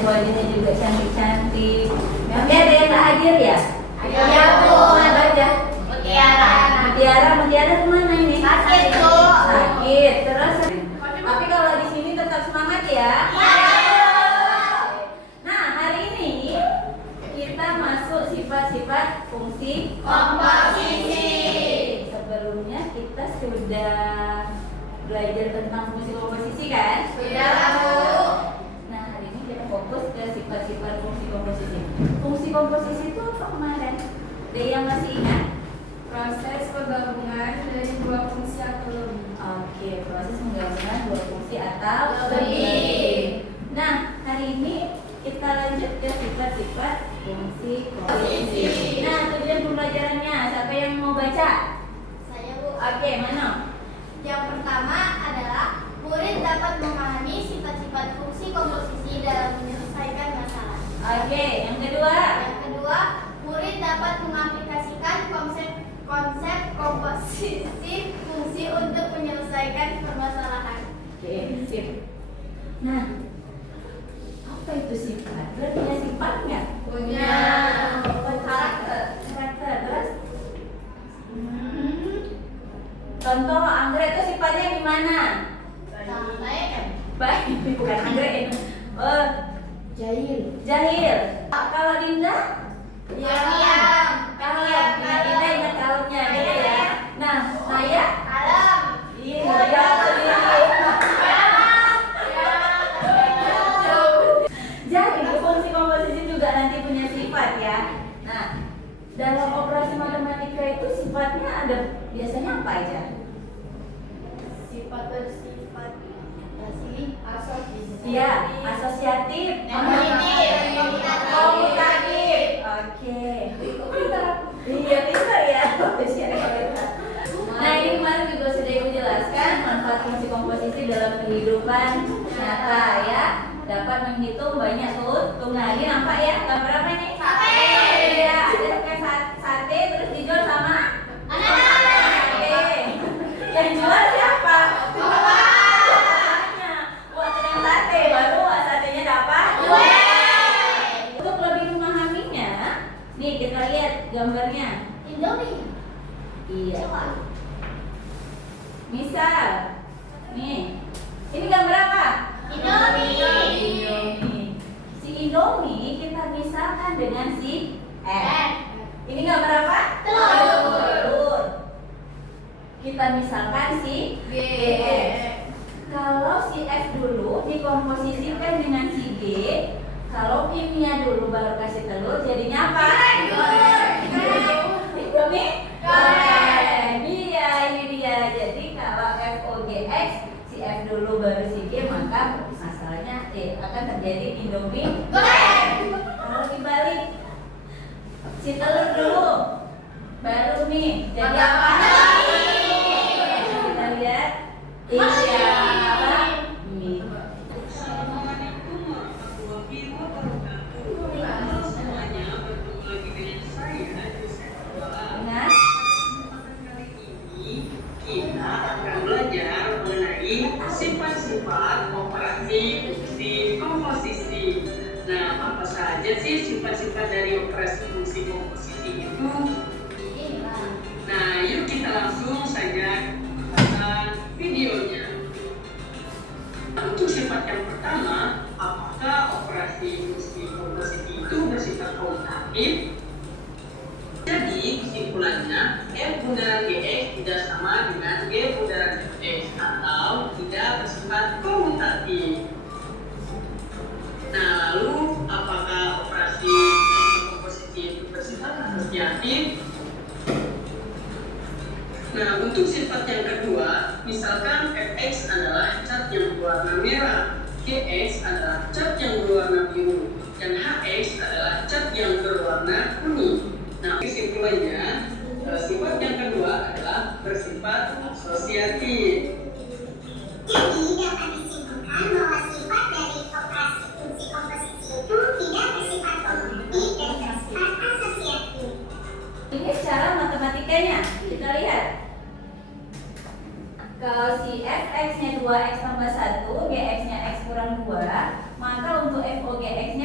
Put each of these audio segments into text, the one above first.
wajah-wajahnya juga cantik-cantik. Tapi ada yang nggak hadir ya? Iya, Bu. Apa aja? Mutiara kemana ini? Sakit, Bu. Sakit. Terus, tapi kalau di sini tetap semangat ya. Nah, hari ini kita masuk sifat-sifat fungsi Komposisi. Sebelumnya kita sudah belajar tentang fungsi komposisi kan? Sudah, Bu. Nah, hari ini kita fokus ke sifat-sifat fungsi komposisi. Fungsi komposisi itu apa kemarin? Ada yang masih ingat? Proses penggabungan dari dua fungsi atau lebih. Oke, proses penggabungan dua fungsi atau Lebih. lebih. Nah, hari ini kita lanjut ke sifat-sifat fungsi komposisi. Komposisi. Nah, tujuan pembelajarannya, siapa yang mau baca? Saya, Bu. Oke, mana? Yang pertama adalah murid dapat memahami sifat-sifat fungsi komposisi dalam menyelesaikan masalah. Oke, yang kedua. Yang kedua, murid dapat mengaplikasikan konsep komposisi fungsi untuk menyelesaikan permasalahan. Oke, sip. Nah, apa itu sifat? Berarti punya sifat nggak? Punya. Karakter. Terus? Contoh anggrek itu sifatnya gimana? Baik, bukan anggrek. Jahil. Kalau Dinda? Diam. Kalau Dinda ingat kalemnya gitu ya. Nah, saya? Kalem. Iya, jadi fungsi komposisi juga nanti punya sifat ya. Nah, dalam operasi matematika itu sifatnya ada biasanya apa aja? Sifat bersifat asosiatif. Iya, asosiatif, komutatif. Oke. Iya, pintar ya. Nah, ini kemarin juga sudah Ibu jelaskan manfaat fungsi komposisi dalam kehidupan nyata ya. Dapat menghitung banyak tuh. Nah, ini nampak ya gambar apa nih? Sate. Iya, ada kayak sate terus dijual sama Anak. sate. Yang jual siapa? Bapaknya. Buat yang sate baru satenya dapat. Untuk lebih memahaminya, nih kita lihat gambarnya. Indomie. Iya. Misal, nih, ini gambar apa? Indomie. Si Indomie kita misalkan dengan si F. Ini gambar apa? Telur. Kita misalkan si G. Kalau si F dulu dikomposisikan dengan si G, kalau ini-nya dulu baru kasih telur, jadinya apa? Indomie? Goreng. Iya, ini dia. Jadi kalau FOGX, si F dulu baru si G, maka masalahnya akan terjadi Indomie Goreng. Kalau dibalik, si telur dulu, baru nih. Jadi apa? Kita lihat. Iya, apa? Mie. Assalamualaikum warahmatullahi wabarakatuh. Semuanya bertemu lagi dengan saya Yusuf. Ingat? Kesempatan kali ini kita akan belajar mengenai sifat-sifat operasi fungsi komposisi. Nah, apa saja sih sifat-sifat dari operasi fungsi komposisi itu? Nah, yuk kita langsung saja tonton videonya. Untuk sifat yang pertama, apakah operasi fungsi komposisi itu bersifat komutatif? Jadi kesimpulannya F bundaran GX tidak sama dengan G bundaran X atau tidak bersifat komutatif. Nah, lalu apakah operasi fungsi komposisi itu bersifat asosiatif? Nah, untuk sifat yang kedua, misalkan Fx adalah cat yang berwarna merah, Gx adalah cat yang berwarna biru, dan Hx adalah cat yang berwarna kuning. Nah, kesimpulannya, sifat yang kedua adalah bersifat asosiatif. Jadi dapat disimpulkan bahwa sifat dari operasi fungsi komposisi itu tidak bersifat komutatif dan bersifat asosiatif. Ini secara matematikanya kita lihat. Kalau si fx-nya 2x tambah 1, gx-nya x kurang 2, maka untuk fogx-nya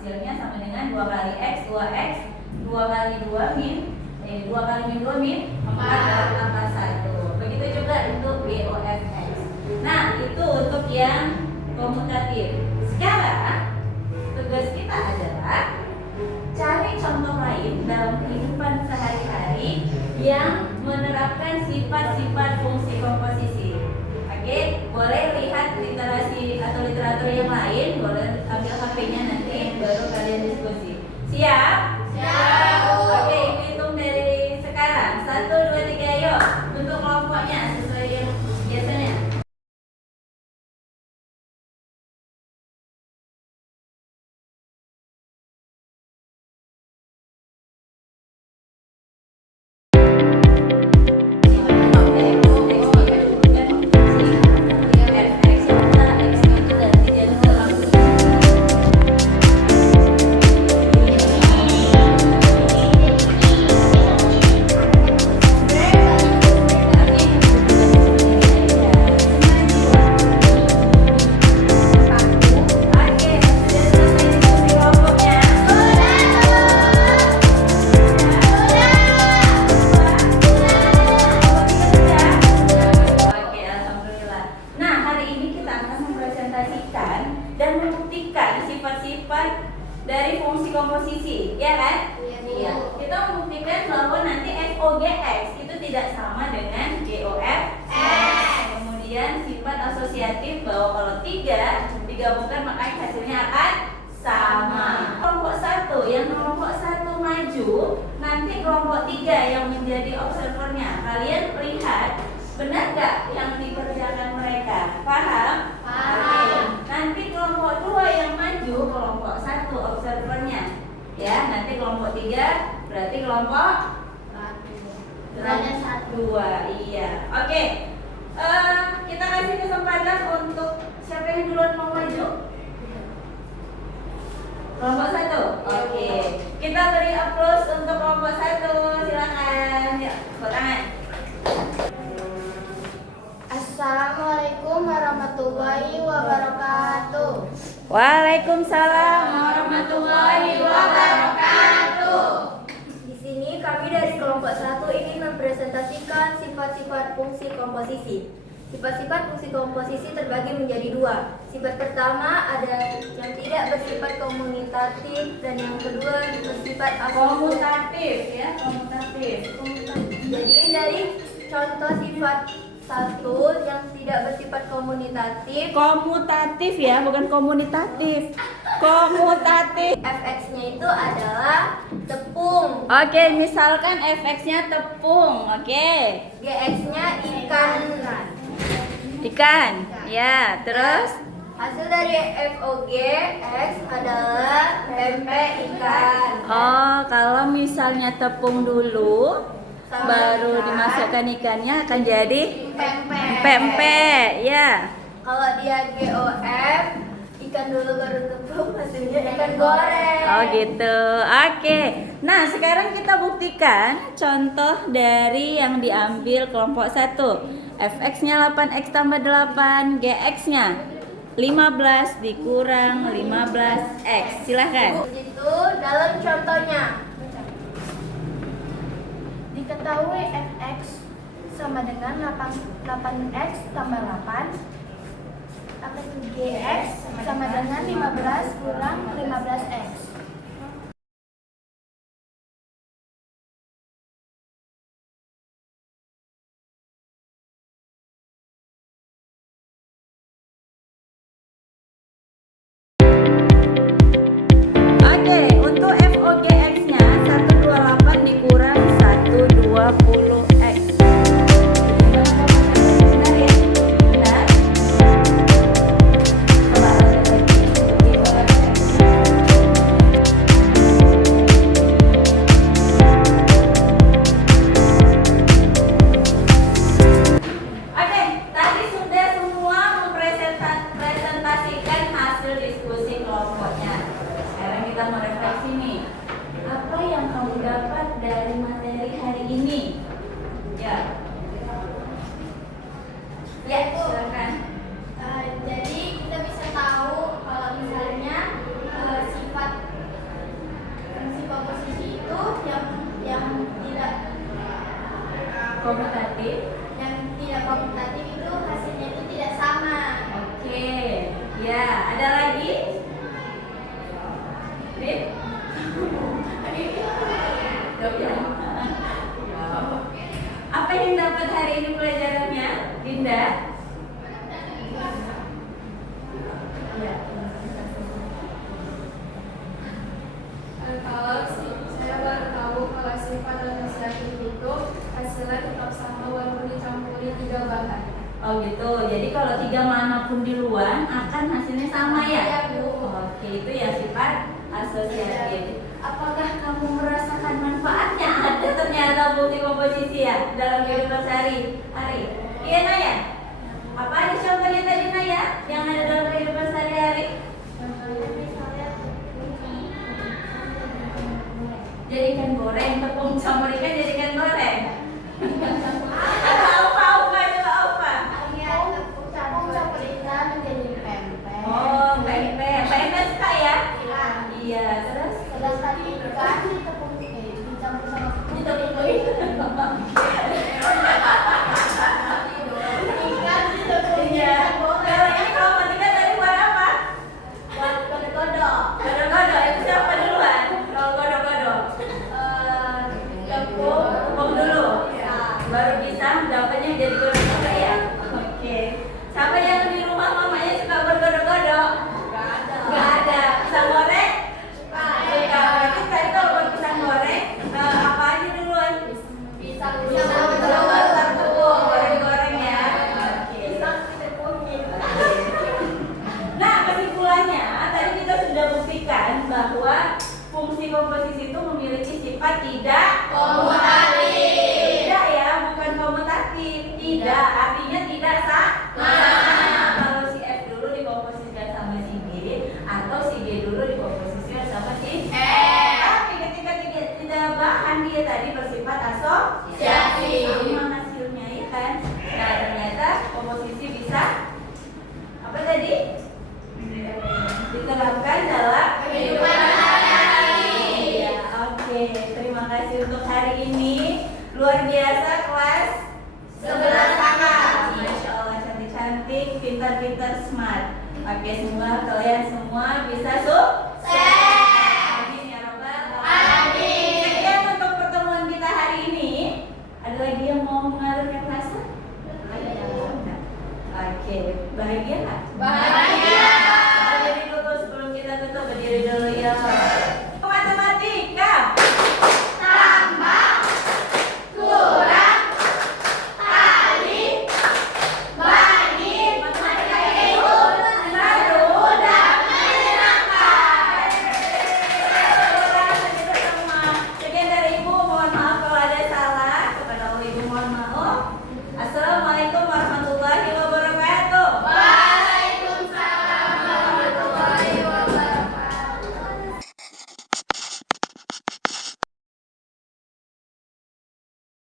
Hasilnya sama dengan 2 kali X, 2X, 2 kali 2 min 2 kali min 2 min 4 dalam angka 1. Begitu juga untuk BOFX. Nah, itu untuk yang komutatif. Sekarang tugas kita adalah cari contoh lain dalam kehidupan sehari-hari yang menerapkan sifat-sifat fungsi komposisi. Oke, boleh lihat literasi atau literatur yang lain, boleh ambil HP-nya nanti baru kalian diskusi. Siap? Siap. Oke, hitung dari sekarang. 1, 2, 3, ayo. Untuk kelompoknya sesuai yang biasanya. Oke, alhamdulillah. Nah, hari ini kita akan mempresentasikan dan membuktikan sifat-sifat dari fungsi komposisi, ya kan? Iya. Kita membuktikan bahwa nanti FOGX itu tidak sama dengan GOFX. Kemudian sifat asosiatif bahwa kalau 3 digabungkan maka hasilnya akan sama. Kelompok 1, yang kelompok 1 maju, nanti kelompok 3 yang menjadi observernya. Kalian lihat benar nggak yang dikerjakan mereka? Paham? Paham. Oke. Nanti kelompok 2 yang maju, kelompok 1 observernya. Ya, nanti kelompok 3 berarti kelompok Ada 1. 2. Iya. Oke. Kita kasih kesempatan untuk siapa yang duluan mau maju? Kelompok 1. Oke. Kita beri aplaus untuk kelompok 1. Silakan. Ya, tepuk tangan. Assalamualaikum warahmatullahi wabarakatuh. Waalaikumsalam warahmatullahi wabarakatuh. Di sini kami dari kelompok 1 ingin mempresentasikan sifat-sifat fungsi komposisi. Sifat-sifat fungsi komposisi terbagi menjadi 2. Sifat pertama ada yang tidak bersifat komutatif dan yang kedua bersifat komutatif ya, komutatif. Jadi dari contoh sifat 1 yang tidak bersifat Komutatif ya, bukan komunitatif. Komutatif. fx-nya itu adalah tepung, Oke, misalkan fx-nya tepung. Oke. gx-nya ikan. Ikan. Ya, terus Hasil dari FOGX adalah pempek ikan. oh, kalau misalnya tepung dulu Sama baru ikan. dimasukkan ikannya akan jadi Pempek. pempek, ya. Kalau dia GOF, ikan dulu baru tepung, hasilnya ikan goreng. Oh gitu. Oke. Nah, sekarang kita buktikan contoh dari yang diambil kelompok 1. Fx-nya 8x tambah 8, Gx-nya 15 dikurang 15x. Silahkan. Itu dalam contohnya. Diketahui fx sama dengan 8x tambah 8. Apa itu gx sama dengan 15 kurang 15x. Oke, untuk FOGX-nya 128 dikurang 120x. Benar ya? Benar? Coba ada lagi untuk di bawah X. Oke, tadi sudah semua mempresentasikan hasil diskusi kelompoknya. Sekarang kita mau refleksi nih. Apa yang kamu dapat dari materi hari ini? Ya. Ya, silakan. Jadi kita bisa tahu kalau misalnya sifat komutatif. Yang tidak komutatif itu hasilnya itu tidak sama. Oke, ya ada lagi? Rin? Jawab ya. Apa yang dapat hari ini pelajarannya, Dinda? Ya. Kalau saya baru tahu kalau sifat asosiatif itu hasilnya tetap sama walaupun dicampuri 3 bahan. Oh gitu. Jadi kalau 3 manapun di luar akan hasilnya sama ya? Iya, Bu. Oke, itu ya sifat asosiatif. Apakah kamu merasakan manfaatnya? Ada ternyata bukti komposisi ya dalam kehidupan sehari-hari. Iya Naya? Apa aja contohnya tadi Naya yang ada dalam kehidupan sehari-hari? Jadikan goreng, tepung campur ikan jadikan goreng. Apa? Coba apa? Tepung campur ikan menjadi pempek. Oh, pempek. Pempek suka ya? Iya, terus? Sedangkan ikan dicampur sama Ditepung ikan ditepung Iya. Kalau ini kalau ketiga tadi buat apa? buat godok-godok. Godok-godok itu siapa duluan? Kalau godok-godok tepung dulu. Baru bisa dapatnya jadi godok-godok ya. Oke. Siapa yang di rumah mamanya suka bergodok-godok? Gak ada. Pisang goreng? Suka. Berarti tadi kalau buat pisang goreng apa aja duluan? Pisang Taruh tepung, goreng-goreng ya. Oke. Nah, kesimpulannya tadi kita sudah buktikan bahwa fungsi komposisi itu memiliki sifat tidak komutatif. Tidak ya, bukan komutatif. Tidak, artinya tidak sama. Kalau si F dulu dikomposisikan sama si G atau si G dulu dikomposisikan sama si F. Tapi ketika tidak bahan dia tadi bersifat asosiasi. Sama hasilnya ya kan. Nah, ternyata komposisi bisa apa tadi? Diterapkan dalam Kehidupan sehari-hari. Iya, oke. Terima kasih untuk hari ini. Luar biasa kelas 11A. Masya Allah, cantik-cantik, pintar-pintar, smart. Oke, semoga kalian semua bisa